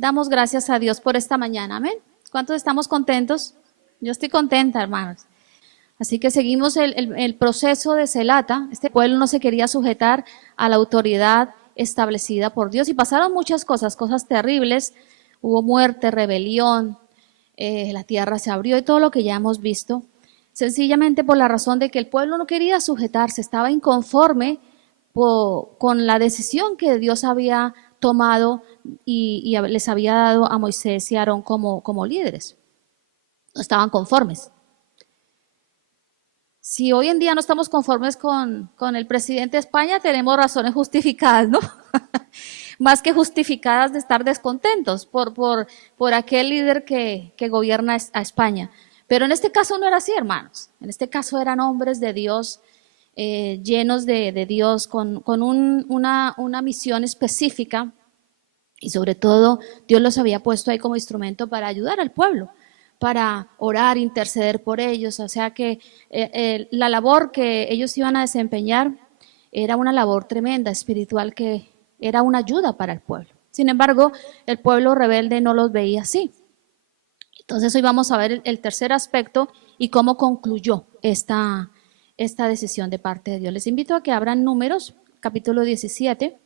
Damos gracias a Dios por esta mañana, amén. ¿Cuántos estamos contentos? Yo estoy contenta, hermanos. Así que seguimos el proceso de Zelata. Este pueblo no se quería sujetar a la autoridad establecida por Dios y pasaron muchas cosas, cosas terribles. Hubo muerte, rebelión, la tierra se abrió y todo lo que ya hemos visto. Sencillamente por la razón de que el pueblo no quería sujetarse, estaba inconforme con la decisión que Dios había tomado y les había dado a Moisés y a Aarón como líderes. No estaban conformes. Si hoy en día no estamos conformes con el presidente de España, tenemos razones justificadas, ¿no? Más que justificadas de estar descontentos por aquel líder que gobierna a España. Pero en este caso no era así, hermanos. En este caso eran hombres de Dios, llenos de Dios, con una misión específica. Y sobre todo, Dios los había puesto ahí como instrumento para ayudar al pueblo, para orar, interceder por ellos. O sea que la labor que ellos iban a desempeñar era una labor tremenda, espiritual, que era una ayuda para el pueblo. Sin embargo, el pueblo rebelde no los veía así. Entonces hoy vamos a ver el tercer aspecto y cómo concluyó esta decisión de parte de Dios. Les invito a que abran Números, capítulo 17.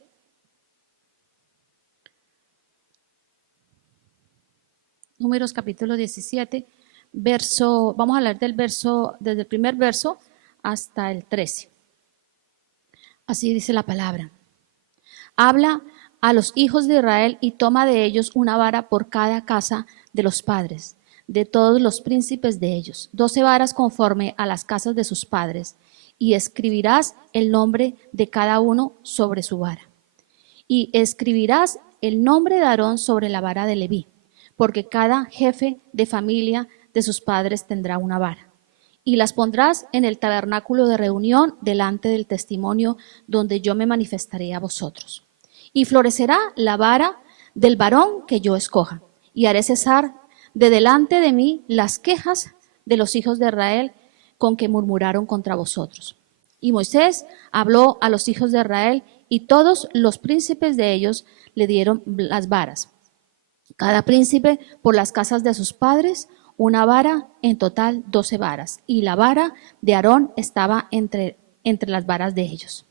Números capítulo 17, vamos a hablar desde el primer verso hasta el 13. Así dice la palabra. Habla a los hijos de Israel y toma de ellos una vara por cada casa de los padres, de todos los príncipes de ellos, 12 varas conforme a las casas de sus padres, y escribirás el nombre de cada uno sobre su vara. Y escribirás el nombre de Aarón sobre la vara de Leví, porque cada jefe de familia de sus padres tendrá una vara. Y las pondrás en el tabernáculo de reunión delante del testimonio donde yo me manifestaré a vosotros. Y florecerá la vara del varón que yo escoja, y haré cesar de delante de mí las quejas de los hijos de Israel con que murmuraron contra vosotros. Y Moisés habló a los hijos de Israel, y todos los príncipes de ellos le dieron las varas. Cada príncipe por las casas de sus padres, una vara, en total 12 varas. Y la vara de Aarón estaba entre las varas de ellos.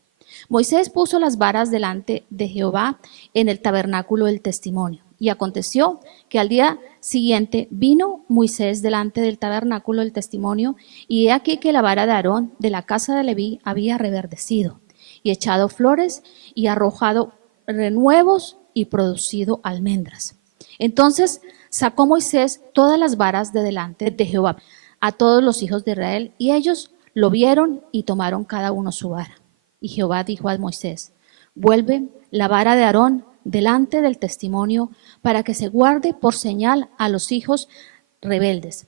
Moisés puso las varas delante de Jehová en el tabernáculo del testimonio. Y aconteció que al día siguiente vino Moisés delante del tabernáculo del testimonio, y he aquí que la vara de Aarón de la casa de Leví había reverdecido, y echado flores, y arrojado renuevos, y producido almendras. Entonces sacó Moisés todas las varas de delante de Jehová a todos los hijos de Israel, y ellos lo vieron y tomaron cada uno su vara. Y Jehová dijo a Moisés: vuelve la vara de Aarón delante del testimonio, para que se guarde por señal a los hijos rebeldes,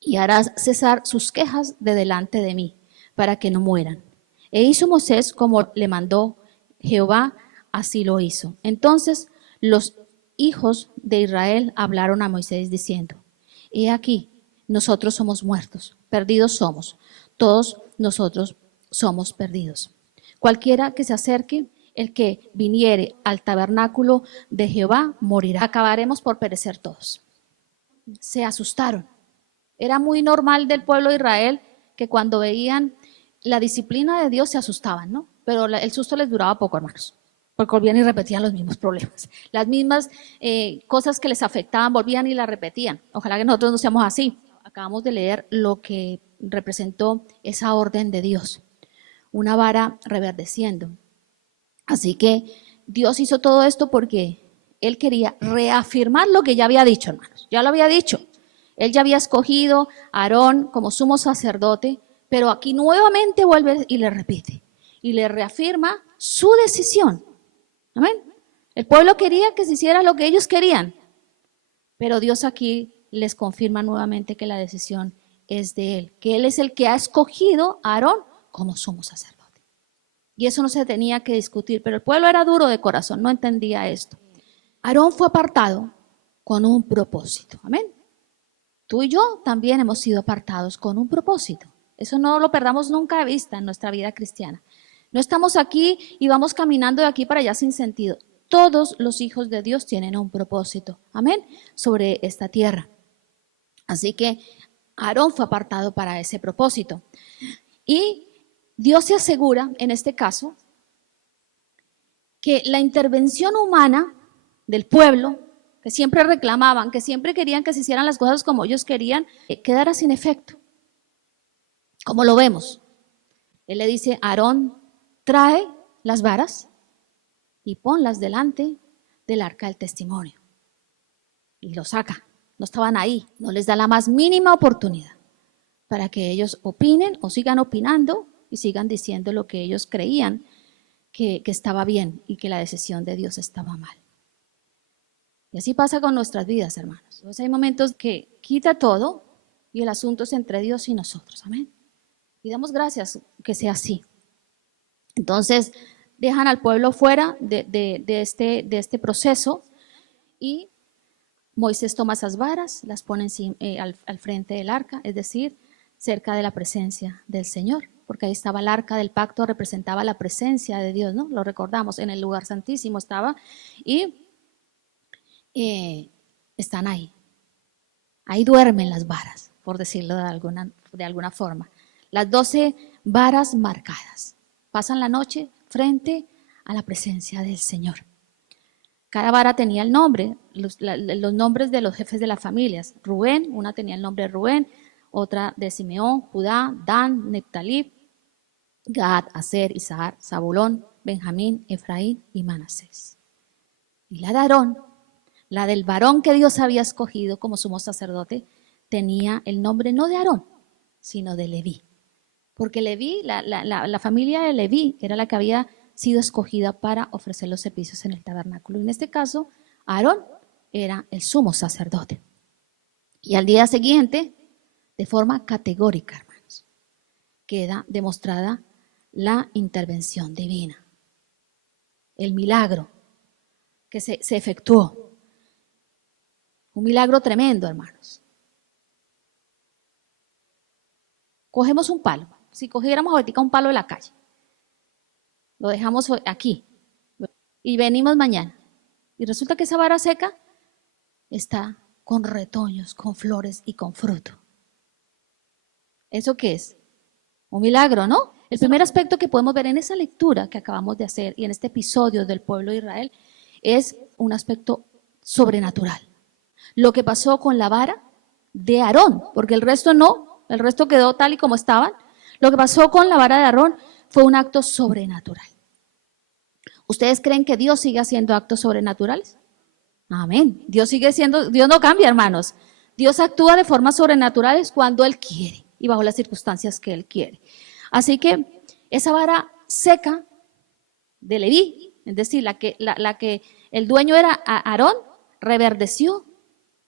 y harás cesar sus quejas de delante de mí, para que no mueran. E hizo Moisés como le mandó Jehová, así lo hizo. Entonces los hijos de Israel hablaron a Moisés diciendo: he aquí, nosotros somos muertos, perdidos somos, todos nosotros somos perdidos. Cualquiera que se acerque, el que viniere al tabernáculo de Jehová, morirá. Acabaremos por perecer todos. Se asustaron. Era muy normal del pueblo de Israel que cuando veían la disciplina de Dios se asustaban, ¿no? Pero el susto les duraba poco, hermanos, porque volvían y repetían los mismos problemas. Las mismas cosas que les afectaban volvían y las repetían. Ojalá que nosotros no seamos así. Acabamos de leer lo que representó esa orden de Dios. Una vara reverdeciendo. Así que Dios hizo todo esto porque Él quería reafirmar lo que ya había dicho, hermanos. Ya lo había dicho. Él ya había escogido a Aarón como sumo sacerdote, pero aquí nuevamente vuelve y le repite. Y le reafirma su decisión. Amén. El pueblo quería que se hiciera lo que ellos querían, pero Dios aquí les confirma nuevamente que la decisión es de Él, que Él es el que ha escogido a Aarón como sumo sacerdote. Y eso no se tenía que discutir, pero el pueblo era duro de corazón, no entendía esto. Aarón fue apartado con un propósito. Amén. Tú y yo también hemos sido apartados con un propósito. Eso no lo perdamos nunca de vista en nuestra vida cristiana. No estamos aquí y vamos caminando de aquí para allá sin sentido. todos los hijos de Dios tienen un propósito, amén, sobre esta tierra. Así que Aarón fue apartado para ese propósito. Y Dios se asegura, en este caso, que la intervención humana del pueblo, que siempre reclamaban, que siempre querían que se hicieran las cosas como ellos querían, quedara sin efecto. Como lo vemos, él le dice a Aarón, trae las varas y ponlas delante del arca del testimonio. Y lo saca, no estaban ahí, no les da la más mínima oportunidad para que ellos opinen o sigan opinando y sigan diciendo lo que ellos creían que estaba bien y que la decisión de Dios estaba mal. Y así pasa con nuestras vidas, hermanos. Entonces hay momentos que quita todo y el asunto es entre Dios y nosotros, amén. Y damos gracias que sea así. Entonces dejan al pueblo fuera de este proceso y Moisés toma esas varas, las pone al frente del arca, es decir, cerca de la presencia del Señor, porque ahí estaba el arca del pacto, representaba la presencia de Dios, ¿no? Lo recordamos, en el lugar santísimo estaba y están ahí. Ahí duermen las varas, por decirlo de alguna forma. Las 12 varas marcadas pasan la noche frente a la presencia del Señor. Cada vara tenía el nombre, los nombres de los jefes de las familias. Rubén, una tenía el nombre de Rubén, otra de Simeón, Judá, Dan, Neftalí, Gad, Aser, Isahar, Zabulón, Benjamín, Efraín y Manasés. Y la de Aarón, la del varón que Dios había escogido como sumo sacerdote, tenía el nombre no de Aarón, sino de Leví. Porque Leví, la familia de Leví era la que había sido escogida para ofrecer los servicios en el tabernáculo. En este caso, Aarón era el sumo sacerdote. Y al día siguiente, de forma categórica, hermanos, queda demostrada la intervención divina. El milagro que se efectuó. Un milagro tremendo, hermanos. Cogemos un palo. Si cogiéramos ahorita un palo de la calle, lo dejamos aquí y venimos mañana. Y resulta que esa vara seca está con retoños, con flores y con fruto. ¿Eso qué es? Un milagro, ¿no? El primer aspecto que podemos ver en esa lectura que acabamos de hacer y en este episodio del pueblo de Israel es un aspecto sobrenatural. Lo que pasó con la vara de Aarón, porque el resto no, el resto quedó tal y como estaban. Lo que pasó con la vara de Aarón fue un acto sobrenatural. ¿Ustedes creen que Dios sigue haciendo actos sobrenaturales? Amén. Dios no cambia, hermanos. Dios actúa de formas sobrenaturales cuando Él quiere y bajo las circunstancias que Él quiere. Así que esa vara seca de Leví, es decir, la que el dueño era Aarón, reverdeció,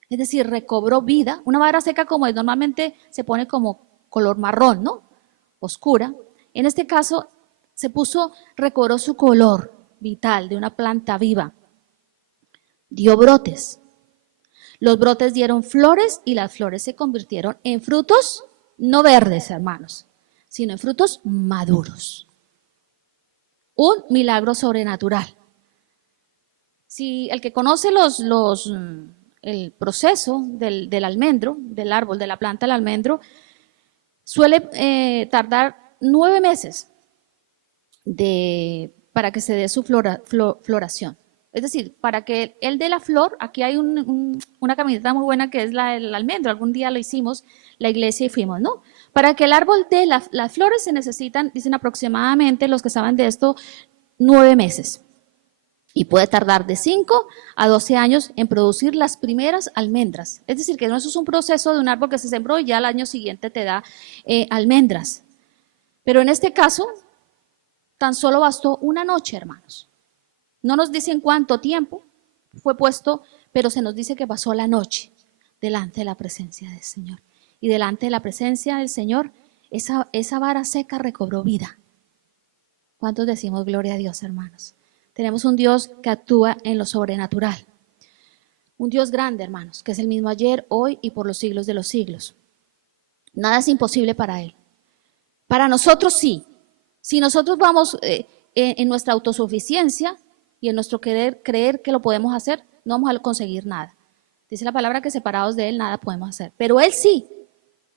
es decir, recobró vida. Una vara seca como normalmente se pone como color marrón, ¿no? Oscura. En este caso recobró su color vital de una planta viva. Dio brotes. Los brotes dieron flores y las flores se convirtieron en frutos no verdes, hermanos, sino en frutos maduros. Un milagro sobrenatural. Si el que conoce el proceso del almendro, del árbol, de la planta del almendro, suele tardar 9 meses para que se dé su floración. Es decir, para que él dé la flor, aquí hay una camiseta muy buena que es la del almendro. Algún día lo hicimos, la iglesia y fuimos, ¿no? Para que el árbol dé las flores se necesitan, dicen aproximadamente los que saben de esto, 9 meses. Y puede tardar de 5 a 12 años en producir las primeras almendras. Es decir, que no eso es un proceso de un árbol que se sembró y ya al año siguiente te da almendras. Pero en este caso, tan solo bastó una noche, hermanos. No nos dicen cuánto tiempo fue puesto, pero se nos dice que pasó la noche delante de la presencia del Señor. Y delante de la presencia del Señor, esa vara seca recobró vida. ¿Cuántos decimos gloria a Dios, hermanos? Tenemos un Dios que actúa en lo sobrenatural. Un Dios grande, hermanos, que es el mismo ayer, hoy y por los siglos de los siglos. Nada es imposible para Él. Para nosotros sí. Si nosotros vamos en nuestra autosuficiencia y en nuestro querer creer que lo podemos hacer, no vamos a conseguir nada. Dice la palabra que separados de Él nada podemos hacer, pero Él sí.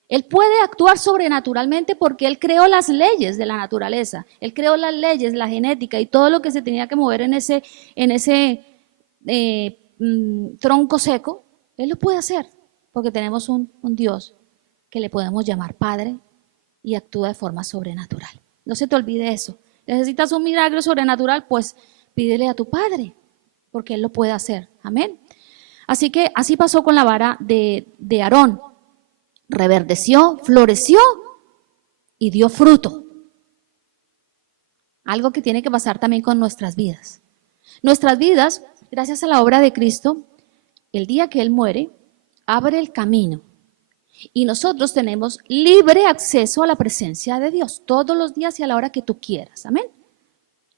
Él puede actuar sobrenaturalmente porque Él creó las leyes de la naturaleza. Él creó las leyes, la genética y todo lo que se tenía que mover en ese tronco seco. Él lo puede hacer porque tenemos un Dios que le podemos llamar Padre y actúa de forma sobrenatural. No se te olvide eso. ¿Necesitas un milagro sobrenatural? Pues pídele a tu Padre porque Él lo puede hacer. Amén. Así que así pasó con la vara de Aarón. Reverdeció, floreció y dio fruto. Algo que tiene que pasar también con nuestras vidas. Nuestras vidas, gracias a la obra de Cristo, el día que Él muere, abre el camino. Y nosotros tenemos libre acceso a la presencia de Dios todos los días y a la hora que tú quieras. Amén.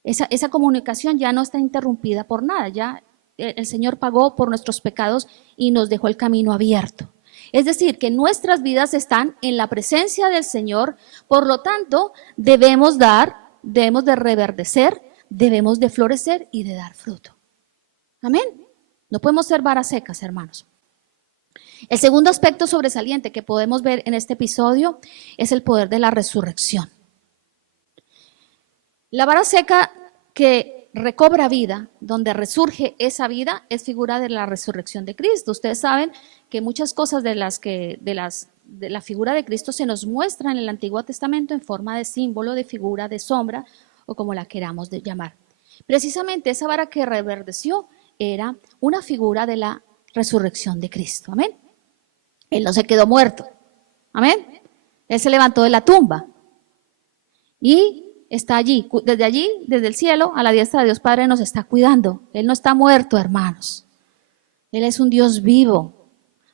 Esa comunicación ya no está interrumpida por nada. Ya el Señor pagó por nuestros pecados y nos dejó el camino abierto. Es decir, que nuestras vidas están en la presencia del Señor, por lo tanto, debemos de reverdecer, debemos de florecer y de dar fruto. Amén. No podemos ser varas secas, hermanos. El segundo aspecto sobresaliente que podemos ver en este episodio es el poder de la resurrección. La vara seca que recobra vida, donde resurge esa vida, es figura de la resurrección de Cristo. Ustedes saben que muchas cosas de la figura de Cristo se nos muestran en el Antiguo Testamento en forma de símbolo, de figura, de sombra, o como la queramos llamar. Precisamente esa vara que reverdeció era una figura de la resurrección de Cristo. Amén. Él no se quedó muerto. Amén. Él se levantó de la tumba y está allí, desde el cielo, a la diestra de Dios Padre nos está cuidando. Él no está muerto, hermanos. Él es un Dios vivo.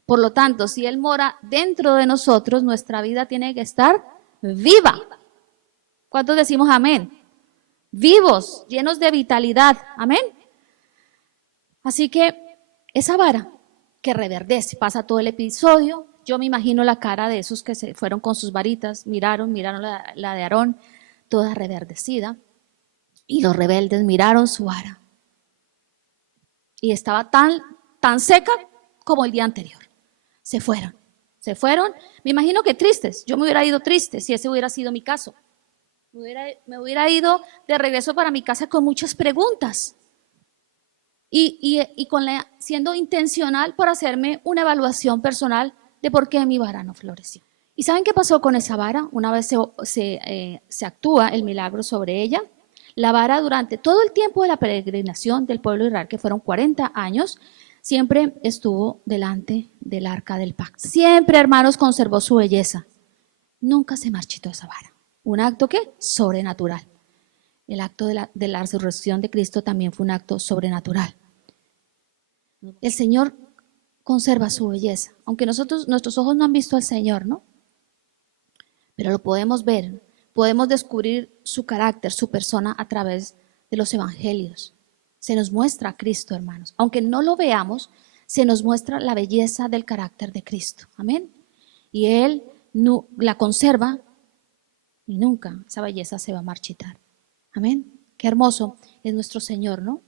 Por lo tanto, si Él mora dentro de nosotros, nuestra vida tiene que estar viva. ¿Cuántos decimos amén? Vivos, llenos de vitalidad. Amén. Así que esa vara que reverdece, pasa todo el episodio. Yo me imagino la cara de esos que se fueron con sus varitas, miraron la de Aarón, toda reverdecida, y los rebeldes miraron su vara y estaba tan seca como el día anterior. Se fueron, me imagino que tristes. Yo me hubiera ido triste si ese hubiera sido mi caso. Me hubiera ido de regreso para mi casa con muchas preguntas y siendo intencional por hacerme una evaluación personal de por qué mi vara no floreció. ¿Y saben qué pasó con esa vara? Una vez se actúa el milagro sobre ella, la vara durante todo el tiempo de la peregrinación del pueblo de Israel, que fueron 40 años, siempre estuvo delante del arca del pacto. Siempre, hermanos, conservó su belleza. Nunca se marchitó esa vara. Un acto, ¿qué? Sobrenatural. El acto de la resurrección de Cristo también fue un acto sobrenatural. El Señor conserva su belleza, aunque nuestros ojos no han visto al Señor, ¿no? Pero lo podemos ver, podemos descubrir su carácter, su persona a través de los evangelios. Se nos muestra a Cristo, hermanos. Aunque no lo veamos, se nos muestra la belleza del carácter de Cristo. Amén. Y Él la conserva y nunca esa belleza se va a marchitar. Amén. Qué hermoso es nuestro Señor, ¿no?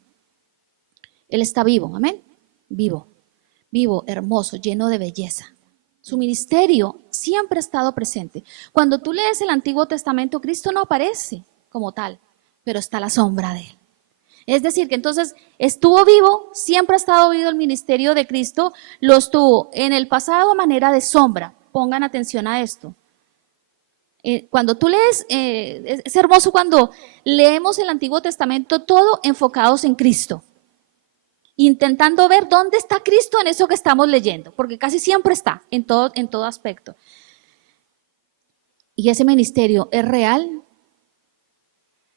Él está vivo, amén. Vivo, hermoso, lleno de belleza. Su ministerio siempre ha estado presente. Cuando tú lees el Antiguo Testamento, Cristo no aparece como tal, pero está la sombra de Él. Es decir, que entonces estuvo vivo, siempre ha estado vivo el ministerio de Cristo, lo estuvo en el pasado a manera de sombra. Pongan atención a esto. Cuando tú lees, es hermoso cuando leemos el Antiguo Testamento todo enfocados en Cristo, intentando ver dónde está Cristo en eso que estamos leyendo, porque casi siempre está en todo aspecto. Y ese ministerio es real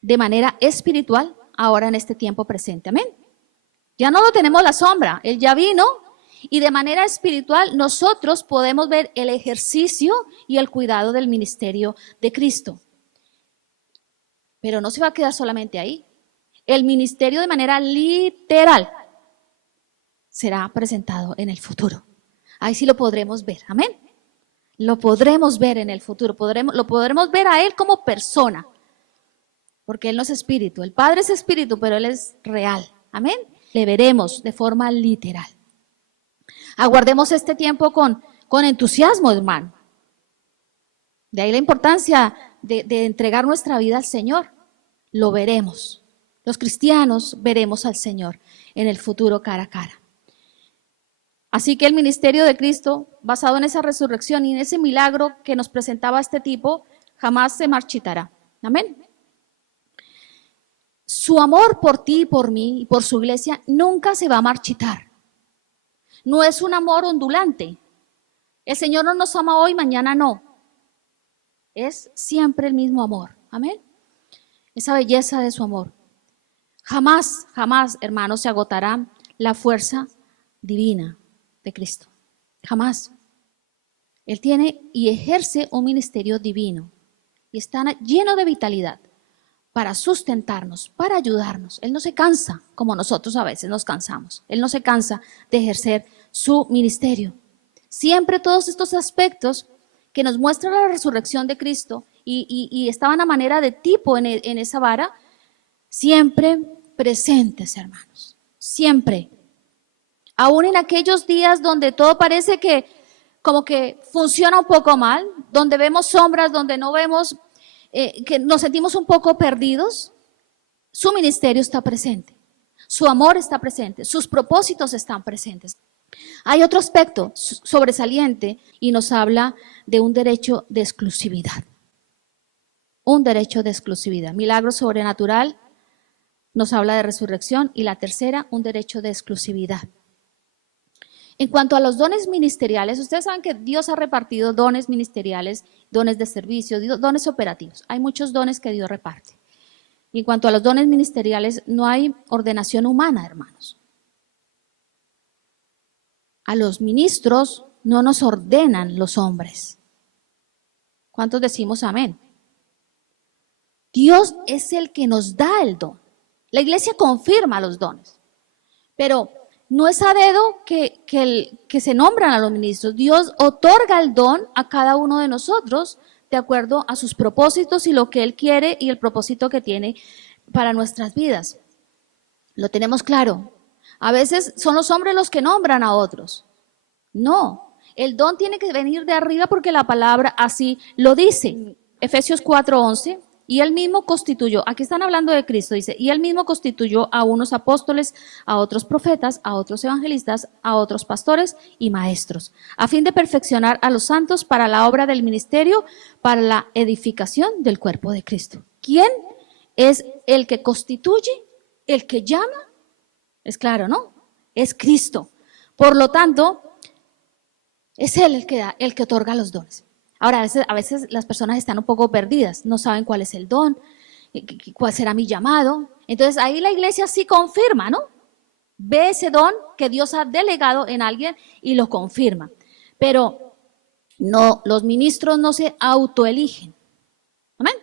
de manera espiritual ahora en este tiempo presente, amén. Ya no lo tenemos la sombra, Él ya vino. Y de manera espiritual nosotros podemos ver el ejercicio y el cuidado del ministerio de Cristo. Pero no se va a quedar solamente ahí. El ministerio de manera literal será presentado en el futuro. Ahí sí lo podremos ver, amén. Lo podremos ver en el futuro, lo podremos ver a Él como persona. Porque Él no es espíritu, el Padre es espíritu, pero Él es real. Amén. Le veremos de forma literal. Aguardemos este tiempo con entusiasmo, hermano. De ahí la importancia de entregar nuestra vida al Señor. Lo veremos. Los cristianos veremos al Señor en el futuro cara a cara. Así que el ministerio de Cristo, basado en esa resurrección y en ese milagro que nos presentaba este tipo, jamás se marchitará. Amén. Su amor por ti y por mí y por su iglesia nunca se va a marchitar. No es un amor ondulante. El Señor no nos ama hoy, mañana no. Es siempre el mismo amor. Amén. Esa belleza de su amor. Jamás, jamás, hermanos, se agotará la fuerza divina de Cristo. Jamás. Él tiene y ejerce un ministerio divino y está lleno de vitalidad para sustentarnos, para ayudarnos. Él no se cansa como nosotros a veces nos cansamos. Él no se cansa de ejercer su ministerio. Siempre todos estos aspectos que nos muestran la resurrección de Cristo y estaban a manera de tipo en esa vara, siempre presentes, hermanos. Siempre. Aún en aquellos días donde todo parece que como que funciona un poco mal, donde vemos sombras, donde no vemos, que nos sentimos un poco perdidos, su ministerio está presente, su amor está presente, sus propósitos están presentes. Hay otro aspecto sobresaliente y nos habla de un derecho de exclusividad. Un derecho de exclusividad. Milagro sobrenatural nos habla de resurrección y la tercera, un derecho de exclusividad. En cuanto a los dones ministeriales, ustedes saben que Dios ha repartido dones ministeriales, dones de servicio, dones operativos. Hay muchos dones que Dios reparte. Y en cuanto a los dones ministeriales, no hay ordenación humana, hermanos. A los ministros no nos ordenan los hombres. ¿Cuántos decimos amén? Dios es el que nos da el don. La iglesia confirma los dones, pero no es a dedo que se nombran a los ministros. Dios otorga el don a cada uno de nosotros de acuerdo a sus propósitos y lo que Él quiere y el propósito que tiene para nuestras vidas. Lo tenemos claro. A veces son los hombres los que nombran a otros. No, el don tiene que venir de arriba porque la palabra así lo dice. Efesios 4:11. Y él mismo constituyó, aquí están hablando de Cristo, dice, y él mismo constituyó a unos apóstoles, a otros profetas, a otros evangelistas, a otros pastores y maestros, a fin de perfeccionar a los santos para la obra del ministerio, para la edificación del cuerpo de Cristo. ¿Quién es el que constituye, el que llama? Es claro, ¿no? Es Cristo. Por lo tanto, es Él el que da, el que otorga los dones. Ahora, a veces las personas están un poco perdidas, no saben cuál es el don, cuál será mi llamado. Entonces ahí la iglesia sí confirma, ¿no? Ve ese don que Dios ha delegado en alguien y lo confirma. Pero no, los ministros no se autoeligen. ¿Amén?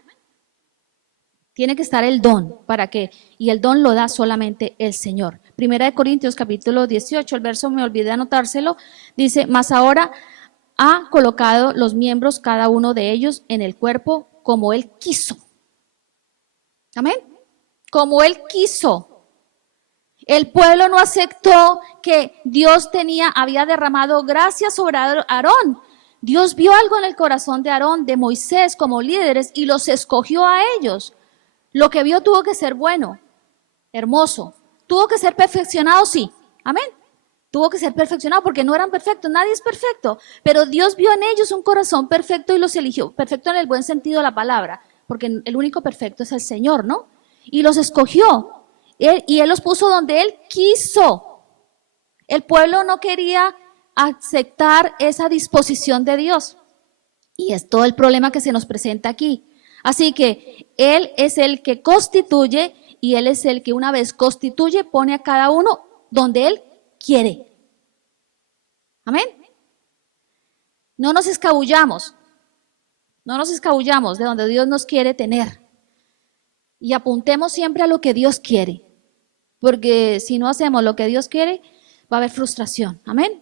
Tiene que estar el don para que, y el don lo da solamente el Señor. Primera de Corintios capítulo 18, el verso me olvidé anotárselo, dice, mas ahora ha colocado los miembros, cada uno de ellos, en el cuerpo como Él quiso. Amén. Como Él quiso. El pueblo no aceptó que Dios había derramado gracia sobre Aarón. Dios vio algo en el corazón de Aarón, de Moisés como líderes y los escogió a ellos. Lo que vio tuvo que ser bueno, hermoso. Tuvo que ser perfeccionado, sí. Amén. Tuvo que ser perfeccionado porque no eran perfectos, nadie es perfecto, pero Dios vio en ellos un corazón perfecto y los eligió, perfecto en el buen sentido de la palabra, porque el único perfecto es el Señor, ¿no? Y los escogió, y Él los puso donde Él quiso. El pueblo no quería aceptar esa disposición de Dios, y es todo el problema que se nos presenta aquí. Así que Él es el que constituye, y Él es el que una vez constituye, pone a cada uno donde Él quiere. Amén. No nos escabullamos de donde Dios nos quiere tener. Y apuntemos siempre a lo que Dios quiere. Porque si no hacemos lo que Dios quiere, va a haber frustración. Amén.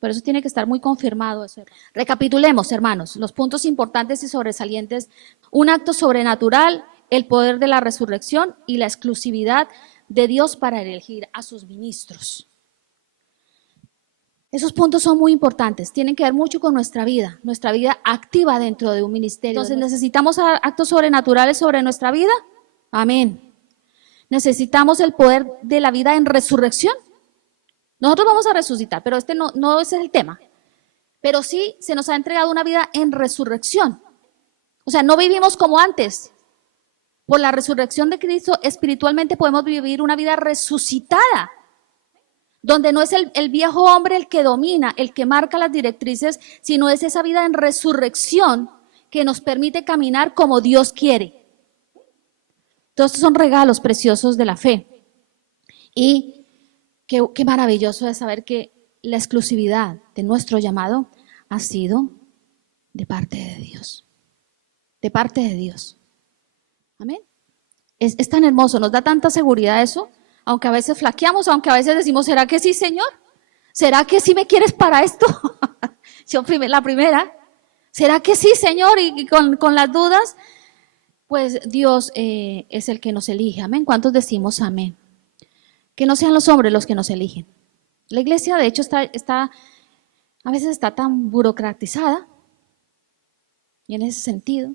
Por eso tiene que estar muy confirmado eso. Recapitulemos, hermanos, los puntos importantes y sobresalientes. Un acto sobrenatural, el poder de la resurrección y la exclusividad de Dios para elegir a sus ministros. Esos puntos son muy importantes, tienen que ver mucho con nuestra vida activa dentro de un ministerio. Entonces, ¿necesitamos actos sobrenaturales sobre nuestra vida? Amén. ¿Necesitamos el poder de la vida en resurrección? Nosotros vamos a resucitar, pero no ese es el tema. Pero sí se nos ha entregado una vida en resurrección. O sea, no vivimos como antes. Por la resurrección de Cristo, espiritualmente podemos vivir una vida resucitada, donde no es el viejo hombre el que domina, el que marca las directrices, sino es esa vida en resurrección que nos permite caminar como Dios quiere. Todos estos son regalos preciosos de la fe. Y qué maravilloso es saber que la exclusividad de nuestro llamado ha sido de parte de Dios. De parte de Dios. Amén. Es tan hermoso, nos da tanta seguridad eso, aunque a veces flaqueamos, aunque a veces decimos, ¿será que sí, Señor? ¿Será que sí me quieres para esto? Yo la primera. ¿Será que sí, Señor? Y con las dudas, pues Dios es el que nos elige. Amén. ¿Cuántos decimos amén? Que no sean los hombres los que nos eligen. La iglesia, de hecho, a veces está tan burocratizada, y en ese sentido,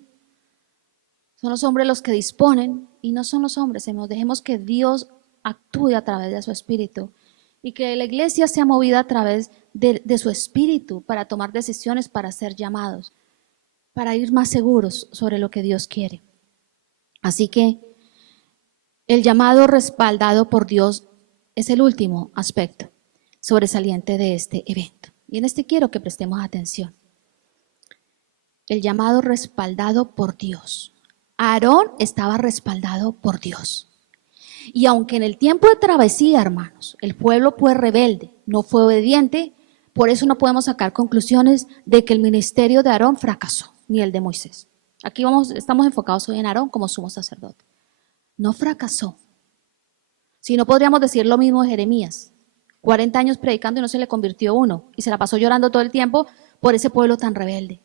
son los hombres los que disponen, y no son los hombres. Dejemos que Dios actúe a través de su espíritu, y que la iglesia sea movida a través de su espíritu para tomar decisiones, para ser llamados, para ir más seguros sobre lo que Dios quiere. Así que el llamado respaldado por Dios es el último aspecto sobresaliente de este evento. Y en este quiero que prestemos atención. El llamado respaldado por Dios. Aarón estaba respaldado por Dios. Y aunque en el tiempo de travesía, hermanos, el pueblo fue rebelde, no fue obediente, por eso no podemos sacar conclusiones de que el ministerio de Aarón fracasó, ni el de Moisés. Aquí estamos enfocados hoy en Aarón como sumo sacerdote. No fracasó. Si no, podríamos decir lo mismo de Jeremías. 40 años predicando y no se le convirtió uno. Y se la pasó llorando todo el tiempo por ese pueblo tan rebelde.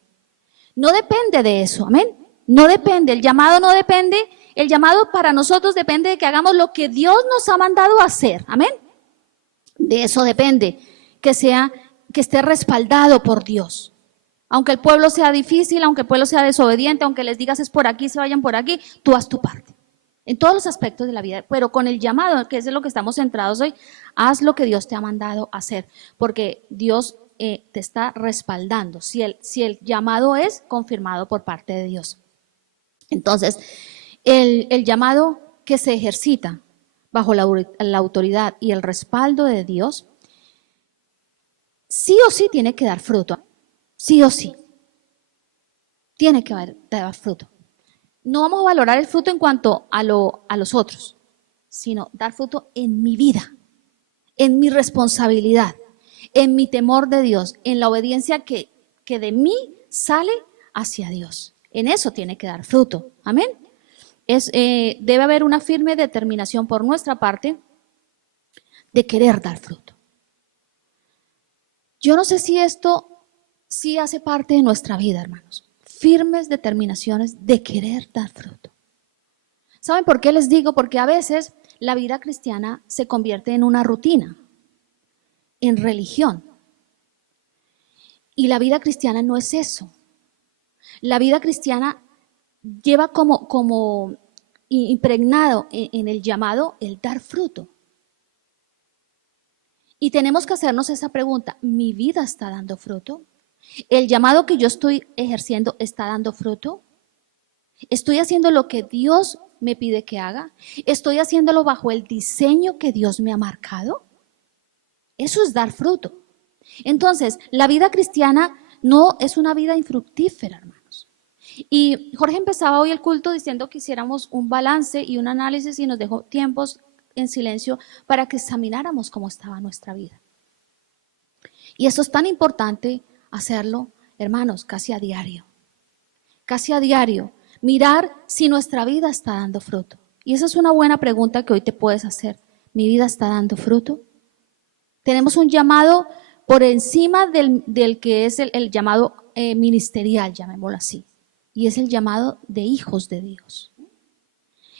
No depende de eso, amén. No depende, el llamado no depende. El llamado para nosotros depende de que hagamos lo que Dios nos ha mandado a hacer, amén. De eso depende, que esté respaldado por Dios. Aunque el pueblo sea difícil, aunque el pueblo sea desobediente, aunque les digas es por aquí, se vayan por aquí, tú haz tu parte. En todos los aspectos de la vida, pero con el llamado, que es en lo que estamos centrados hoy, haz lo que Dios te ha mandado a hacer, porque Dios te está respaldando, si el llamado es confirmado por parte de Dios. Entonces, el llamado que se ejercita bajo la autoridad y el respaldo de Dios, sí o sí tiene que dar fruto, sí o sí, tiene que dar fruto. No vamos a valorar el fruto en cuanto a los otros, sino dar fruto en mi vida, en mi responsabilidad, en mi temor de Dios, en la obediencia que de mí sale hacia Dios. En eso tiene que dar fruto. Amén. Debe haber una firme determinación por nuestra parte de querer dar fruto. Yo no sé si esto sí hace parte de nuestra vida, hermanos. Firmes determinaciones de querer dar fruto. ¿Saben por qué les digo? Porque a veces la vida cristiana se convierte en una rutina, en religión. Y la vida cristiana no es eso. La vida cristiana lleva como impregnado en el llamado el dar fruto. Y tenemos que hacernos esa pregunta, ¿mi vida está dando fruto? ¿El llamado que yo estoy ejerciendo está dando fruto? ¿Estoy haciendo lo que Dios me pide que haga? ¿Estoy haciéndolo bajo el diseño que Dios me ha marcado? Eso es dar fruto. Entonces, la vida cristiana no es una vida infructífera, hermanos. Y Jorge empezaba hoy el culto diciendo que hiciéramos un balance y un análisis y nos dejó tiempos en silencio para que examináramos cómo estaba nuestra vida. Y eso es tan importante hacerlo, hermanos, casi a diario. Casi a diario. Mirar si nuestra vida está dando fruto. Y esa es una buena pregunta que hoy te puedes hacer. ¿Mi vida está dando fruto? Tenemos un llamado por encima del que es el llamado ministerial, llamémoslo así. Y es el llamado de hijos de Dios.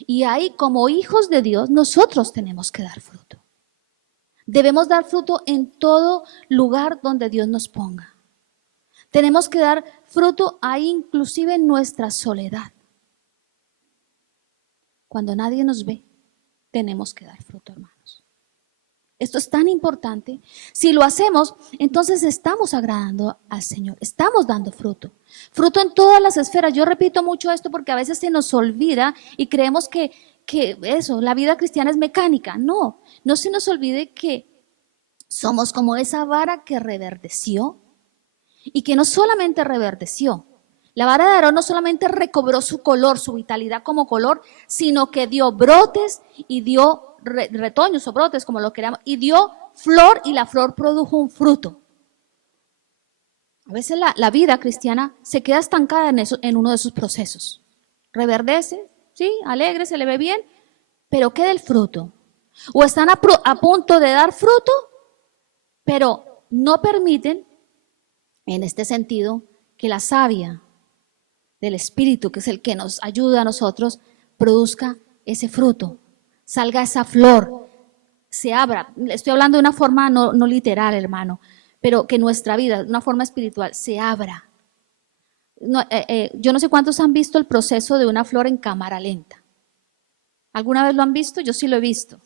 Y ahí, como hijos de Dios, nosotros tenemos que dar fruto. Debemos dar fruto en todo lugar donde Dios nos ponga. Tenemos que dar fruto ahí, inclusive en nuestra soledad. Cuando nadie nos ve, tenemos que dar fruto, hermanos. Esto es tan importante. Si lo hacemos, entonces estamos agradando al Señor, estamos dando fruto. Fruto en todas las esferas. Yo repito mucho esto porque a veces se nos olvida y creemos que eso, la vida cristiana es mecánica. No, no se nos olvide que somos como esa vara que reverdeció y que no solamente reverdeció. La vara de Aarón no solamente recobró su color, su vitalidad como color, sino que dio brotes y dio retoños o brotes, como lo queramos, y dio flor, y la flor produjo un fruto. A veces la vida cristiana se queda estancada en uno de esos procesos. Reverdece, sí, alegre, se le ve bien, pero ¿qué del fruto? O están a punto de dar fruto, pero no permiten, en este sentido, que la savia del Espíritu, que es el que nos ayuda a nosotros, produzca ese fruto, salga esa flor, se abra. Estoy hablando de una forma no literal, hermano, pero que nuestra vida, de una forma espiritual, se abra. Yo no sé cuántos han visto el proceso de una flor en cámara lenta. ¿Alguna vez lo han visto? Yo sí lo he visto.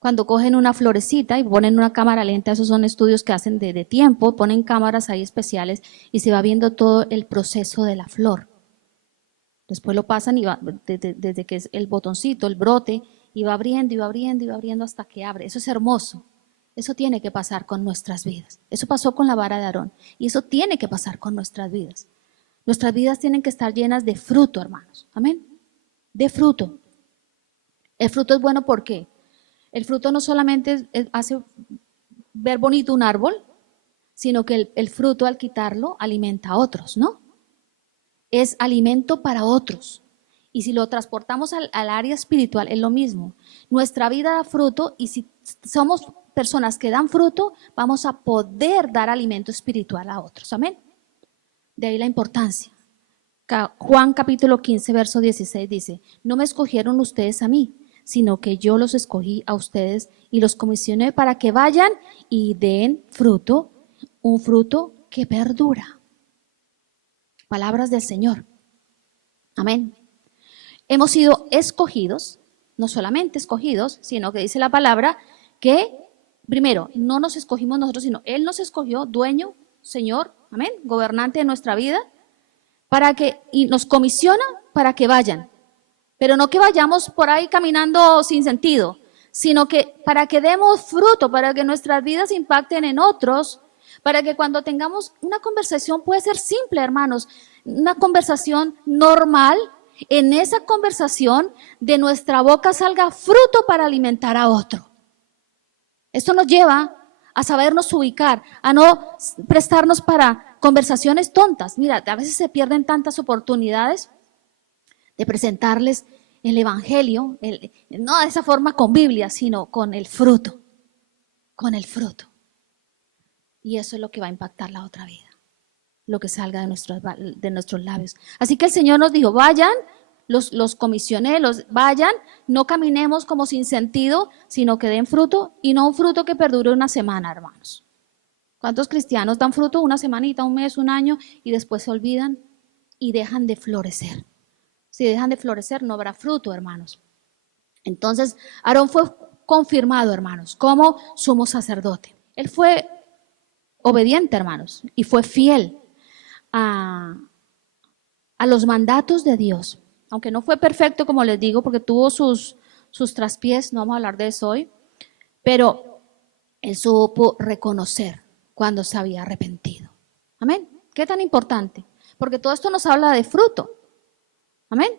Cuando cogen una florecita y ponen una cámara lenta, esos son estudios que hacen de tiempo, ponen cámaras ahí especiales y se va viendo todo el proceso de la flor. Después lo pasan y va, desde que es el botoncito, el brote, y va abriendo y va abriendo y va abriendo hasta que abre. Eso es hermoso. Eso tiene que pasar con nuestras vidas. Eso pasó con la vara de Aarón y eso tiene que pasar con nuestras vidas. Nuestras vidas tienen que estar llenas de fruto, hermanos. Amén. De fruto. El fruto es bueno porque el fruto no solamente hace ver bonito un árbol, sino que el fruto al quitarlo alimenta a otros, ¿no? Es alimento para otros. Y si lo transportamos al área espiritual, es lo mismo. Nuestra vida da fruto y si somos personas que dan fruto, vamos a poder dar alimento espiritual a otros. Amén. De ahí la importancia. Juan capítulo 15, verso 16 dice, no me escogieron ustedes a mí, sino que yo los escogí a ustedes y los comisioné para que vayan y den fruto, un fruto que perdura. Palabras del Señor. Amén. Hemos sido escogidos, no solamente escogidos, sino que dice la palabra que, primero, no nos escogimos nosotros, sino Él nos escogió, dueño, Señor, amén, gobernante de nuestra vida, y nos comisiona para que vayan. Pero no que vayamos por ahí caminando sin sentido, sino que para que demos fruto, para que nuestras vidas impacten en otros, para que cuando tengamos una conversación, puede ser simple, hermanos, una conversación normal, en esa conversación de nuestra boca salga fruto para alimentar a otro. Esto nos lleva a sabernos ubicar, a no prestarnos para conversaciones tontas. Mira, a veces se pierden tantas oportunidades de presentarles el evangelio, no de esa forma con Biblia, sino con el fruto, Y eso es lo que va a impactar la otra vida, lo que salga de nuestros labios. Así que el Señor nos dijo, vayan, los comisioné, vayan, no caminemos como sin sentido, sino que den fruto, y no un fruto que perdure una semana, hermanos. ¿Cuántos cristianos dan fruto una semanita, un mes, un año, y después se olvidan y dejan de florecer? Si dejan de florecer, no habrá fruto, hermanos. Entonces, Aarón fue confirmado, hermanos, como sumo sacerdote. Él fue obediente, hermanos, y fue fiel a los mandatos de Dios. Aunque no fue perfecto, como les digo, porque tuvo sus traspiés, no vamos a hablar de eso hoy, pero él supo reconocer cuando se había arrepentido. Amén. ¿Qué tan importante? Porque todo esto nos habla de fruto. Amén.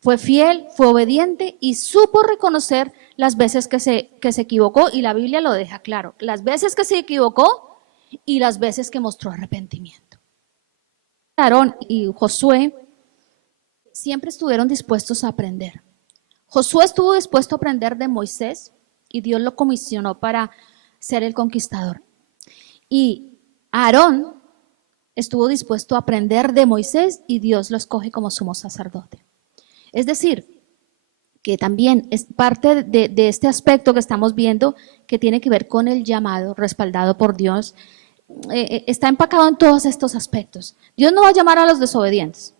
Fue fiel, fue obediente y supo reconocer las veces que se equivocó, y la Biblia lo deja claro, las veces que se equivocó y las veces que mostró arrepentimiento. Aarón y Josué siempre estuvieron dispuestos a aprender. Josué estuvo dispuesto a aprender de Moisés y Dios lo comisionó para ser el conquistador. Y Aarón estuvo dispuesto a aprender de Moisés y Dios lo escoge como sumo sacerdote. Es decir, que también es parte de este aspecto que estamos viendo, que tiene que ver con el llamado respaldado por Dios, está empacado en todos estos aspectos. Dios no va a llamar a los desobedientes.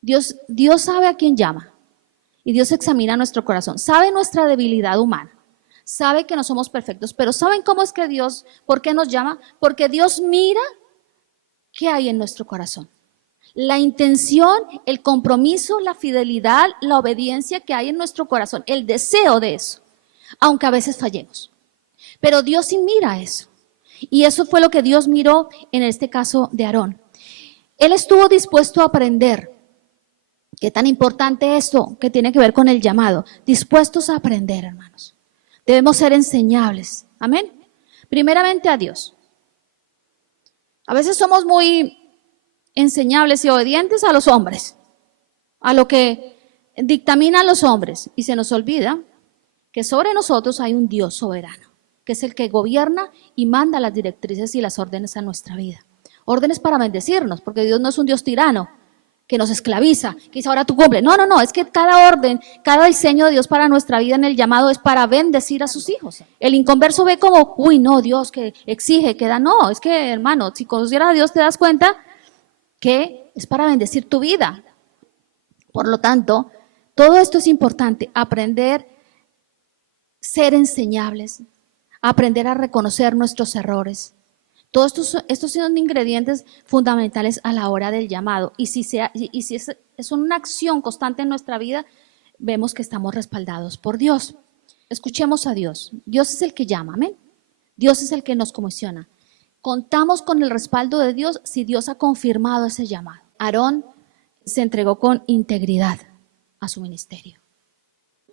Dios sabe a quién llama y Dios examina nuestro corazón, sabe nuestra debilidad humana, sabe que no somos perfectos, pero ¿saben cómo es que Dios, por qué nos llama? Porque Dios mira qué hay en nuestro corazón. La intención, el compromiso, la fidelidad, la obediencia que hay en nuestro corazón, el deseo de eso, aunque a veces fallemos. Pero Dios sí mira eso. Y eso fue lo que Dios miró en este caso de Aarón. Él estuvo dispuesto a aprender. Qué tan importante esto que tiene que ver con el llamado. Dispuestos a aprender, hermanos. Debemos ser enseñables. Amén. Primeramente a Dios. A veces somos muy enseñables y obedientes a los hombres, a lo que dictaminan los hombres, y se nos olvida que sobre nosotros hay un Dios soberano, que es el que gobierna y manda las directrices y las órdenes a nuestra vida. Órdenes para bendecirnos, porque Dios no es un Dios tirano que nos esclaviza, que dice ahora tú cumple. No, es que cada orden, cada diseño de Dios para nuestra vida en el llamado es para bendecir a sus hijos. El inconverso ve como, uy, no, Dios que exige, que da. No, es que, hermano, si conocieras a Dios te das cuenta que es para bendecir tu vida. Por lo tanto, todo esto es importante, aprender, ser enseñables, aprender a reconocer nuestros errores. Todos estos son ingredientes fundamentales a la hora del llamado. Y si es una acción constante en nuestra vida, vemos que estamos respaldados por Dios. Escuchemos a Dios. Dios es el que llama, amén. Dios es el que nos comisiona. Contamos con el respaldo de Dios si Dios ha confirmado ese llamado. Aarón se entregó con integridad a su ministerio.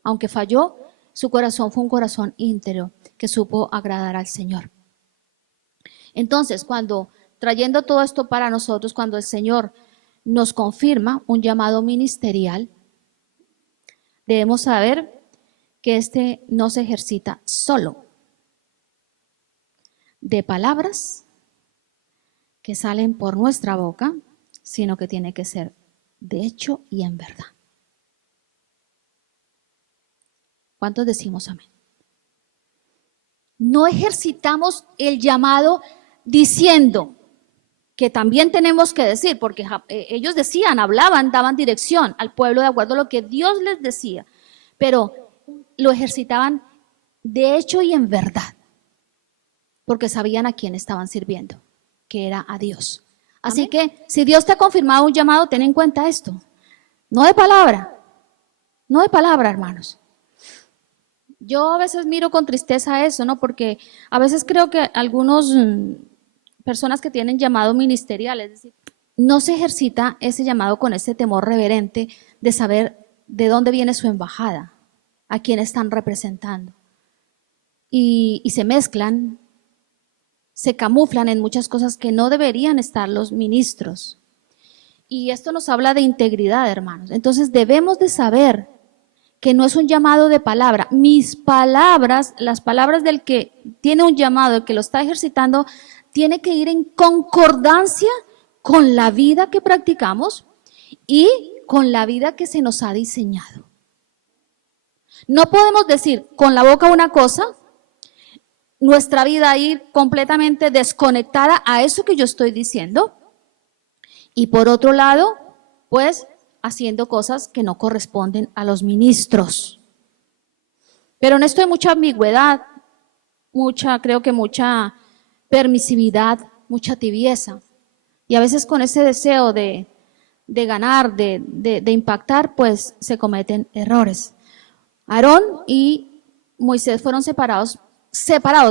Aunque falló, su corazón fue un corazón íntegro que supo agradar al Señor. Entonces, trayendo todo esto para nosotros, cuando el Señor nos confirma un llamado ministerial, debemos saber que este no se ejercita solo de palabras que salen por nuestra boca, sino que tiene que ser de hecho y en verdad. ¿Cuántos decimos amén? No ejercitamos el llamado diciendo, que también tenemos que decir, porque ellos decían, hablaban, daban dirección al pueblo de acuerdo a lo que Dios les decía, pero lo ejercitaban de hecho y en verdad, porque sabían a quién estaban sirviendo, que era a Dios. Así Amén. Que si Dios te ha confirmado un llamado, ten en cuenta esto, no de palabra, hermanos. Yo a veces miro con tristeza eso, ¿no? Porque a veces creo que algunos personas que tienen llamado ministerial, es decir, no se ejercita ese llamado con ese temor reverente de saber de dónde viene su embajada, a quién están representando. Y se mezclan, se camuflan en muchas cosas que no deberían estar los ministros. Y esto nos habla de integridad, hermanos. Entonces debemos de saber que no es un llamado de palabra. Mis palabras, las palabras del que tiene un llamado, el que lo está ejercitando, tiene que ir en concordancia con la vida que practicamos y con la vida que se nos ha diseñado. No podemos decir con la boca una cosa, nuestra vida ir completamente desconectada a eso que yo estoy diciendo, y por otro lado, pues haciendo cosas que no corresponden a los ministros. Pero en esto hay mucha ambigüedad, creo que mucha permisividad, mucha tibieza. Y a veces con ese deseo de ganar, de impactar, pues se cometen errores. Aarón y Moisés fueron separados,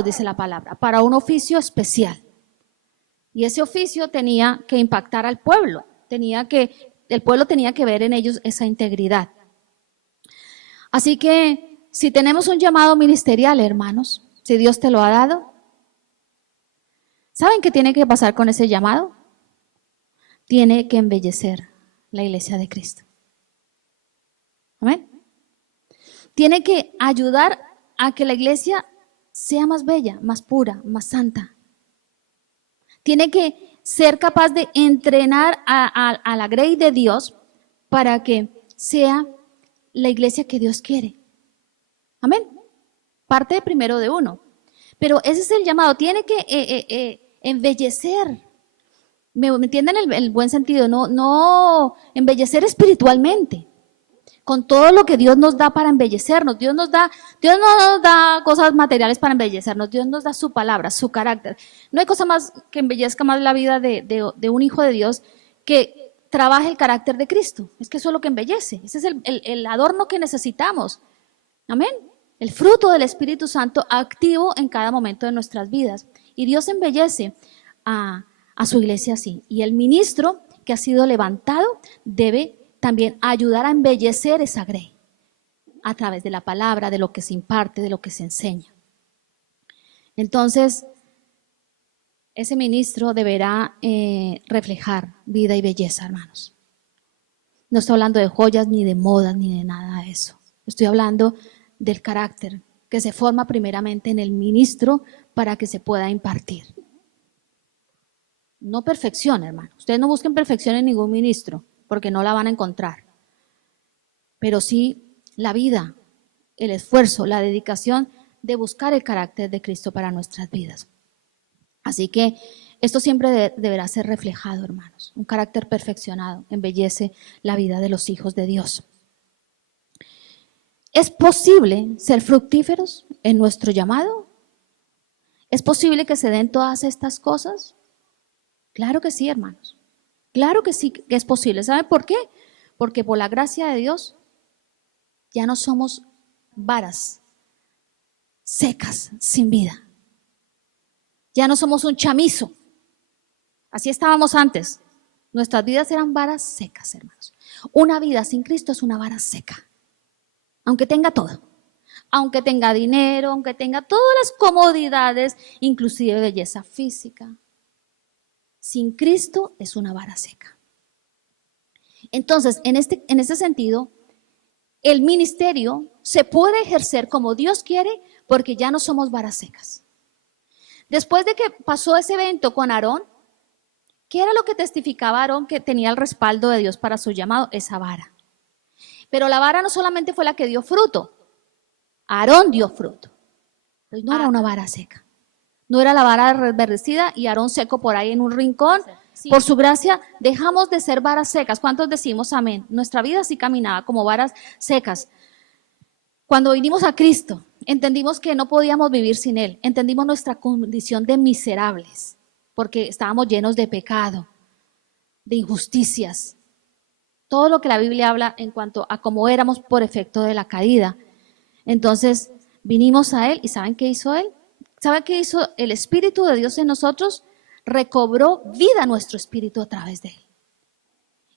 dice la palabra, para un oficio especial. Y ese oficio tenía que impactar al pueblo, el pueblo tenía que ver en ellos esa integridad. Así que si tenemos un llamado ministerial, hermanos, si Dios te lo ha dado, ¿saben qué tiene que pasar con ese llamado? Tiene que embellecer la iglesia de Cristo. ¿Amén? Tiene que ayudar a que la iglesia sea más bella, más pura, más santa. Tiene que ser capaz de entrenar a la grey de Dios para que sea la iglesia que Dios quiere. Amén. Parte primero de uno. Pero ese es el llamado, tiene que embellecer. ¿Me entienden el buen sentido? No embellecer espiritualmente. Con todo lo que Dios nos da para embellecernos. Dios no nos da cosas materiales para embellecernos. Dios nos da su palabra, su carácter. No hay cosa más que embellezca más la vida de un hijo de Dios que trabaje el carácter de Cristo. Es que eso es lo que embellece. Ese es el adorno que necesitamos. Amén. El fruto del Espíritu Santo activo en cada momento de nuestras vidas. Y Dios embellece a su iglesia así. Y el ministro que ha sido levantado debe también ayudar a embellecer esa grey a través de la palabra, de lo que se imparte, de lo que se enseña. Entonces, ese ministro deberá reflejar vida y belleza, hermanos. No estoy hablando de joyas, ni de modas, ni de nada de eso. Estoy hablando del carácter que se forma primeramente en el ministro para que se pueda impartir. No perfección, hermano. Ustedes no busquen perfección en ningún ministro, porque no la van a encontrar. Pero sí la vida, el esfuerzo, la dedicación de buscar el carácter de Cristo para nuestras vidas. Así que esto siempre deberá ser reflejado, hermanos. Un carácter perfeccionado embellece la vida de los hijos de Dios. ¿Es posible ser fructíferos en nuestro llamado? ¿Es posible que se den todas estas cosas? Claro que sí, hermanos. Claro que sí que es posible. ¿Saben por qué? Porque por la gracia de Dios ya no somos varas secas, sin vida. Ya no somos un chamizo. Así estábamos antes. Nuestras vidas eran varas secas, hermanos. Una vida sin Cristo es una vara seca. Aunque tenga todo. Aunque tenga dinero, aunque tenga todas las comodidades, inclusive belleza física. Sin Cristo es una vara seca. Entonces, en este sentido, el ministerio se puede ejercer como Dios quiere porque ya no somos varas secas. Después de que pasó ese evento con Aarón, ¿qué era lo que testificaba Aarón que tenía el respaldo de Dios para su llamado? Esa vara. Pero la vara no solamente fue la que dio fruto, Aarón dio fruto. Pues no era una vara seca. No era la vara reverdecida y Aarón seco por ahí en un rincón. Sí. Por su gracia dejamos de ser varas secas. ¿Cuántos decimos amén? Nuestra vida sí caminaba como varas secas. Cuando vinimos a Cristo, entendimos que no podíamos vivir sin Él. Entendimos nuestra condición de miserables, porque estábamos llenos de pecado, de injusticias. Todo lo que la Biblia habla en cuanto a cómo éramos por efecto de la caída. Entonces vinimos a Él y ¿saben qué hizo Él? ¿Saben qué hizo el Espíritu de Dios en nosotros? Recobró vida a nuestro espíritu a través de Él.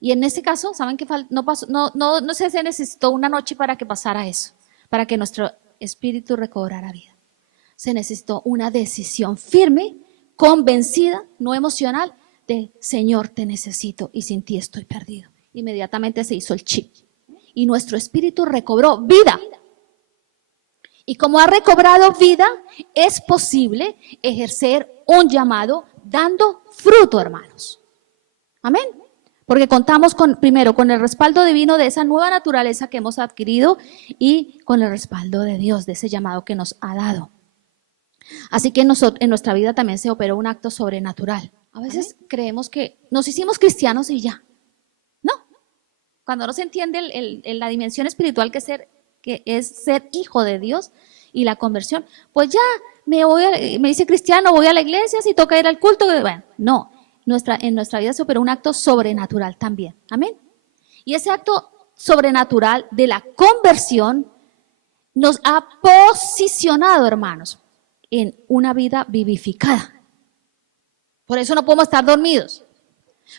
Y en este caso, ¿saben qué no se necesitó una noche para que pasara eso, para que nuestro espíritu recobrara vida? Se necesitó una decisión firme, convencida, no emocional, de Señor, te necesito y sin ti estoy perdido. Inmediatamente se hizo el chip y nuestro espíritu recobró vida. Y como ha recobrado vida, es posible ejercer un llamado dando fruto, hermanos. Amén. Porque contamos primero con el respaldo divino de esa nueva naturaleza que hemos adquirido y con el respaldo de Dios, de ese llamado que nos ha dado. Así que en nuestra vida también se operó un acto sobrenatural. A veces creemos que nos hicimos cristianos y ya. No. Cuando no se entiende la dimensión espiritual que es ser hijo de Dios y la conversión, pues ya me dice cristiano, voy a la iglesia, si toca ir al culto, bueno, no, en nuestra vida se operó un acto sobrenatural también, amén. Y ese acto sobrenatural de la conversión nos ha posicionado, hermanos, en una vida vivificada. Por eso no podemos estar dormidos,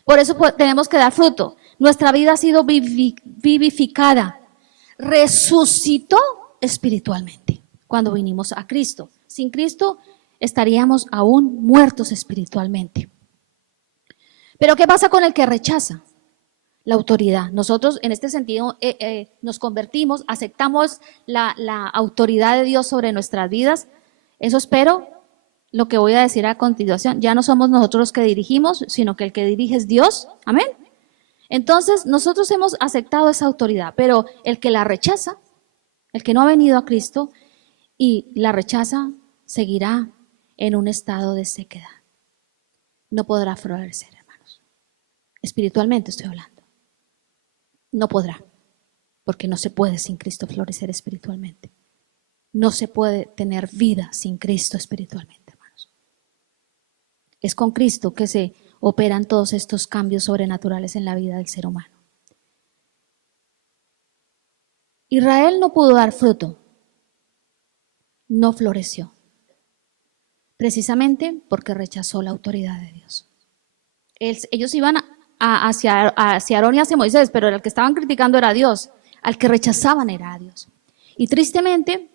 por eso tenemos que dar fruto. Nuestra vida ha sido vivificada, resucitó espiritualmente cuando vinimos a Cristo. Sin Cristo estaríamos aún muertos espiritualmente. Pero ¿qué pasa con el que rechaza la autoridad? Nosotros en este sentido nos convertimos, aceptamos la autoridad de Dios sobre nuestras vidas. Eso espero, lo que voy a decir a continuación. Ya no somos nosotros los que dirigimos, sino que el que dirige es Dios. Amén. Entonces, nosotros hemos aceptado esa autoridad, pero el que la rechaza, el que no ha venido a Cristo y la rechaza, seguirá en un estado de sequedad. No podrá florecer, hermanos. Espiritualmente estoy hablando. No podrá, porque no se puede sin Cristo florecer espiritualmente. No se puede tener vida sin Cristo espiritualmente, hermanos. Es con Cristo que se operan todos estos cambios sobrenaturales en la vida del ser humano. Israel no pudo dar fruto, no floreció, precisamente porque rechazó la autoridad de Dios. Ellos iban hacia Aarón y hacia Moisés, pero el que estaban criticando era a Dios, al que rechazaban era a Dios. Y tristemente,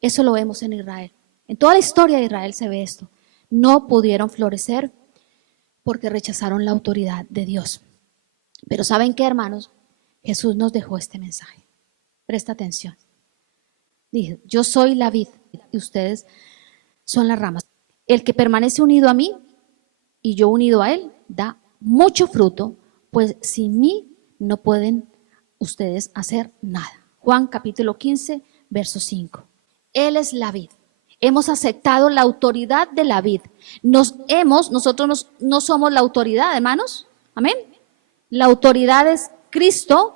eso lo vemos en Israel. En toda la historia de Israel se ve esto. No pudieron florecer porque rechazaron la autoridad de Dios. Pero ¿saben qué, hermanos? Jesús nos dejó este mensaje. Presta atención. Dijo, yo soy la vid y ustedes son las ramas. El que permanece unido a mí y yo unido a él, da mucho fruto, pues sin mí no pueden ustedes hacer nada. Juan capítulo 15, verso 5. Él es la vid. Hemos aceptado la autoridad de la vid. Nosotros no somos la autoridad, hermanos. Amén. La autoridad es Cristo.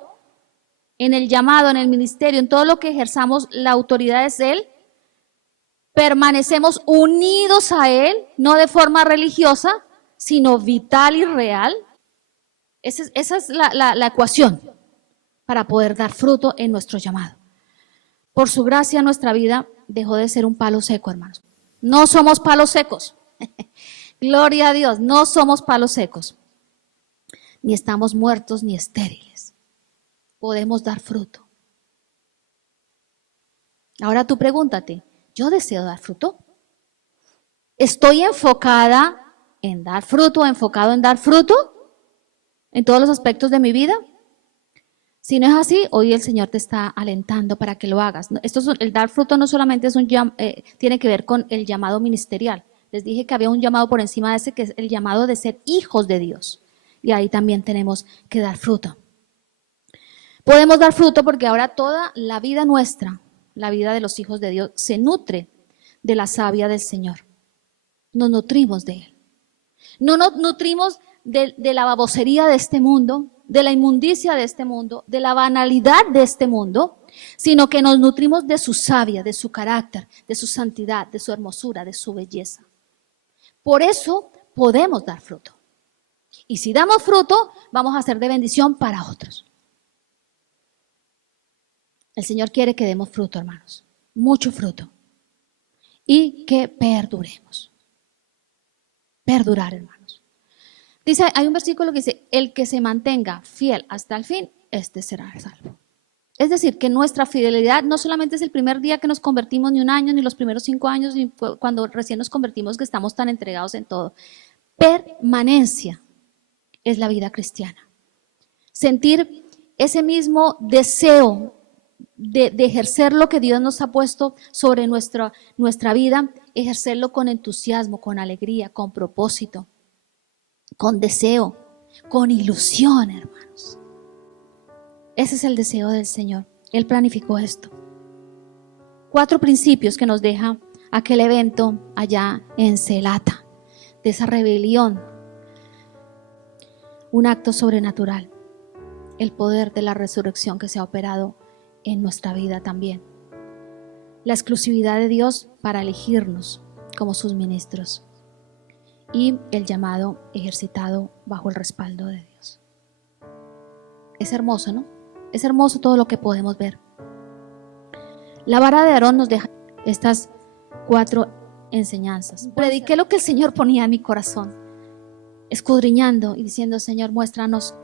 En el llamado, en el ministerio, en todo lo que ejerzamos, la autoridad es Él. Permanecemos unidos a Él, no de forma religiosa, sino vital y real. Esa es la ecuación para poder dar fruto en nuestro llamado. Por su gracia, nuestra vida dejó de ser un palo seco, hermanos. No somos palos secos. Gloria a Dios, no somos palos secos. Ni estamos muertos ni estériles. Podemos dar fruto. Ahora tú pregúntate, ¿yo deseo dar fruto? ¿Estoy enfocada en dar fruto, enfocado en dar fruto en todos los aspectos de mi vida? Si no es así, hoy el Señor te está alentando para que lo hagas. El dar fruto no solamente tiene que ver con el llamado ministerial. Les dije que había un llamado por encima de ese, que es el llamado de ser hijos de Dios. Y ahí también tenemos que dar fruto. Podemos dar fruto porque ahora toda la vida nuestra, la vida de los hijos de Dios, se nutre de la savia del Señor. Nos nutrimos de Él. No nos nutrimos de la babosería de este mundo, de la inmundicia de este mundo, de la banalidad de este mundo, sino que nos nutrimos de su savia, de su carácter, de su santidad, de su hermosura, de su belleza. Por eso podemos dar fruto. Y si damos fruto, vamos a ser de bendición para otros. El Señor quiere que demos fruto, hermanos, mucho fruto, y que perduremos. Perdurar, hermanos. Dice, hay un versículo que dice, el que se mantenga fiel hasta el fin, este será salvo. Es decir, que nuestra fidelidad no solamente es el primer día que nos convertimos, ni un año, ni los primeros 5 años, ni cuando recién nos convertimos, que estamos tan entregados en todo. Permanencia es la vida cristiana. Sentir ese mismo deseo de ejercer lo que Dios nos ha puesto sobre nuestra vida, ejercerlo con entusiasmo, con alegría, con propósito, con deseo, con ilusión, hermanos. Ese es el deseo del Señor. Él planificó esto. 4 principios que nos deja aquel evento allá en Zelata, de esa rebelión. Un acto sobrenatural. El poder de la resurrección que se ha operado en nuestra vida también. La exclusividad de Dios para elegirnos como sus ministros. Y el llamado ejercitado bajo el respaldo de Dios. Es hermoso, ¿no? Es hermoso todo lo que podemos ver. La vara de Aarón nos deja estas 4 enseñanzas. Prediqué lo que el Señor ponía en mi corazón, escudriñando y diciendo, Señor, muéstranos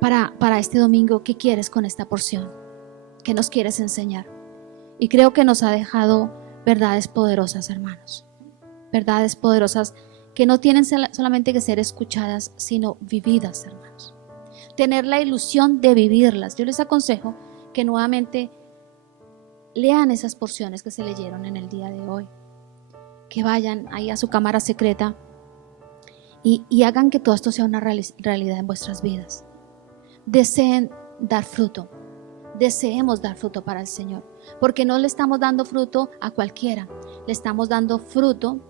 para este domingo qué quieres con esta porción, qué nos quieres enseñar. Y creo que nos ha dejado verdades poderosas, hermanos. Verdades poderosas que no tienen solamente que ser escuchadas, sino vividas, hermanos. Tener la ilusión de vivirlas. Yo les aconsejo que nuevamente lean esas porciones que se leyeron en el día de hoy. Que vayan ahí a su cámara secreta y hagan que todo esto sea una realidad en vuestras vidas. deseen dar fruto. Deseemos dar fruto para el Señor, porque no le estamos dando fruto a cualquiera, le estamos dando fruto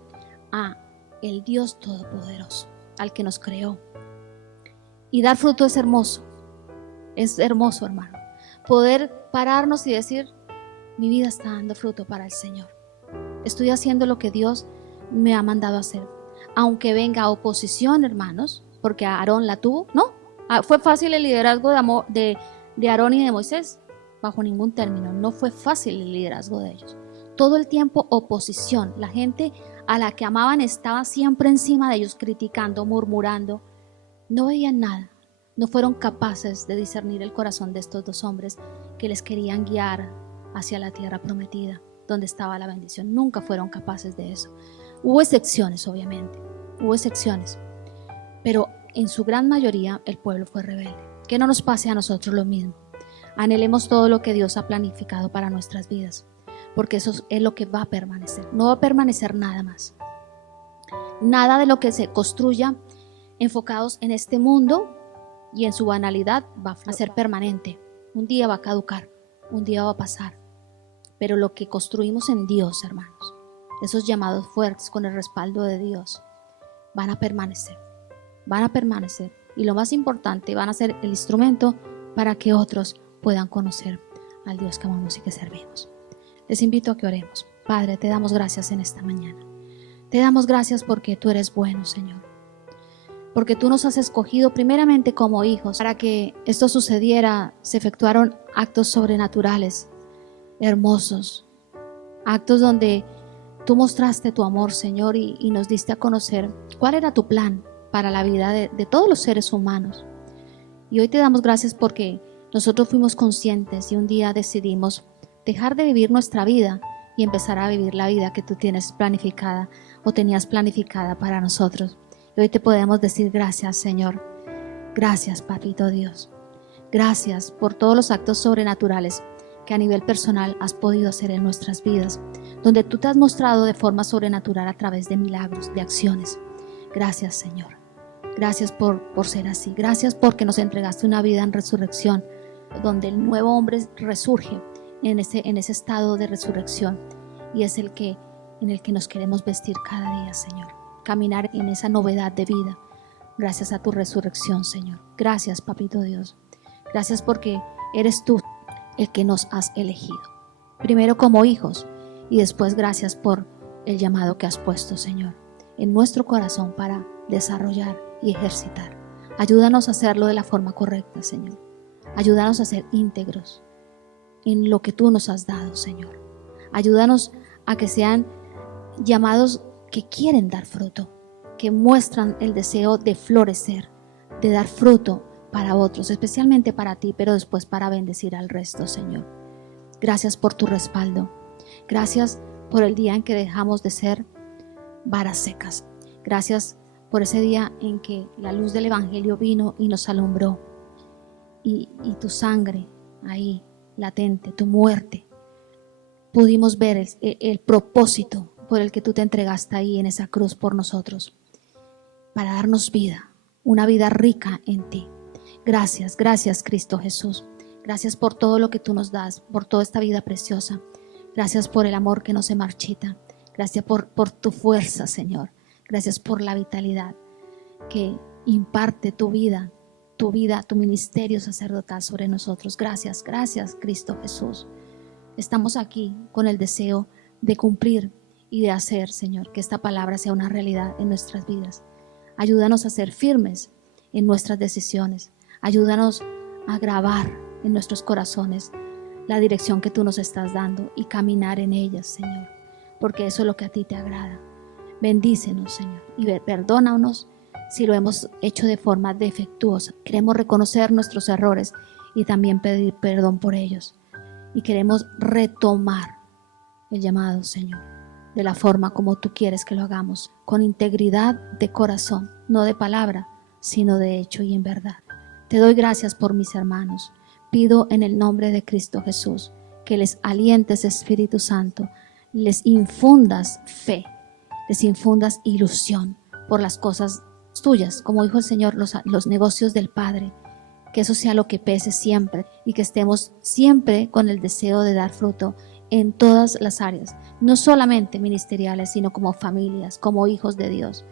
a el Dios Todopoderoso, al que nos creó. Y dar fruto es hermoso, hermano. Poder pararnos y decir, mi vida está dando fruto para el Señor. Estoy haciendo lo que Dios me ha mandado a hacer. Aunque venga oposición, hermanos, porque Aarón la tuvo, ¿no? ¿Fue fácil el liderazgo de Aarón y de Moisés? Bajo ningún término, no fue fácil el liderazgo de ellos. Todo el tiempo oposición. La gente a la que amaban estaba siempre encima de ellos, criticando, murmurando. No veían nada. No fueron capaces de discernir el corazón de estos dos hombres que les querían guiar hacia la tierra prometida, donde estaba la bendición. Nunca fueron capaces de eso. Hubo excepciones, obviamente. Hubo excepciones. Pero en su gran mayoría el pueblo fue rebelde. Que no nos pase a nosotros lo mismo. Anhelemos todo lo que Dios ha planificado para nuestras vidas, porque eso es lo que va a permanecer. No va a permanecer nada más. Nada de lo que se construya enfocados en este mundo y en su banalidad va a ser permanente. Un día va a caducar, un día va a pasar. Pero lo que construimos en Dios, hermanos, esos llamados fuertes con el respaldo de Dios, van a permanecer. Van a permanecer. Y lo más importante, van a ser el instrumento para que otros puedan conocer al Dios que amamos y que servimos. Les invito a que oremos. Padre, te damos gracias en esta mañana. Te damos gracias porque tú eres bueno, Señor. Porque tú nos has escogido primeramente como hijos. Para que esto sucediera, se efectuaron actos sobrenaturales, hermosos. Actos donde tú mostraste tu amor, Señor, y nos diste a conocer cuál era tu plan para la vida de todos los seres humanos. Y hoy te damos gracias porque nosotros fuimos conscientes y un día decidimos dejar de vivir nuestra vida y empezar a vivir la vida que tú tienes planificada o tenías planificada para nosotros. Y hoy te podemos decir gracias, Señor. Gracias, Papito Dios. Gracias por todos los actos sobrenaturales que a nivel personal has podido hacer en nuestras vidas, donde tú te has mostrado de forma sobrenatural a través de milagros, de acciones. Gracias, Señor. Gracias por ser así. Gracias porque nos entregaste una vida en resurrección, donde el nuevo hombre resurge en ese estado de resurrección, y es en el que nos queremos vestir cada día, Señor. Caminar en esa novedad de vida, gracias a tu resurrección, Señor. Gracias, Papito Dios. Gracias porque eres tú el que nos has elegido. Primero como hijos y después gracias por el llamado que has puesto, Señor, en nuestro corazón para desarrollar y ejercitar. Ayúdanos a hacerlo de la forma correcta, Señor. Ayúdanos a ser íntegros en lo que tú nos has dado, Señor. Ayúdanos a que sean llamados que quieren dar fruto, que muestran el deseo de florecer, de dar fruto para otros, especialmente para ti, pero después para bendecir al resto, Señor. Gracias por tu respaldo. Gracias por el día en que dejamos de ser varas secas. Gracias por ese día en que la luz del Evangelio vino y nos alumbró. Y tu sangre ahí, latente, tu muerte. Pudimos ver el propósito por el que tú te entregaste ahí en esa cruz por nosotros, para darnos vida, una vida rica en ti. Gracias, gracias, Cristo Jesús. Gracias por todo lo que tú nos das, por toda esta vida preciosa. Gracias por el amor que no se marchita. Gracias por tu fuerza, Señor. Gracias por la vitalidad que imparte tu vida, tu ministerio sacerdotal sobre nosotros. Gracias, gracias, Cristo Jesús. Estamos aquí con el deseo de cumplir y de hacer, Señor, que esta palabra sea una realidad en nuestras vidas. Ayúdanos a ser firmes en nuestras decisiones. Ayúdanos a grabar en nuestros corazones la dirección que tú nos estás dando y caminar en ellas, Señor, porque eso es lo que a ti te agrada. Bendícenos, Señor, y perdónanos si lo hemos hecho de forma defectuosa. Queremos reconocer nuestros errores y también pedir perdón por ellos. Y queremos retomar el llamado, Señor, de la forma como tú quieres que lo hagamos, con integridad de corazón, no de palabra, sino de hecho y en verdad. Te doy gracias por mis hermanos. Pido en el nombre de Cristo Jesús que les alientes, Espíritu Santo, les infundas fe, les infundas ilusión por las cosas tuyas, como dijo el Señor, los negocios del Padre. que eso sea lo que pese siempre y que estemos siempre con el deseo de dar fruto en todas las áreas, no solamente ministeriales, sino como familias, como hijos de Dios,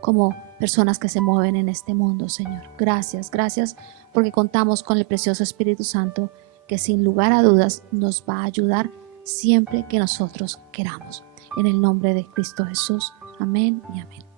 como personas que se mueven en este mundo, Señor. Gracias, gracias, porque contamos con el precioso Espíritu Santo que sin lugar a dudas nos va a ayudar siempre que nosotros queramos. En el nombre de Cristo Jesús. Amén y amén.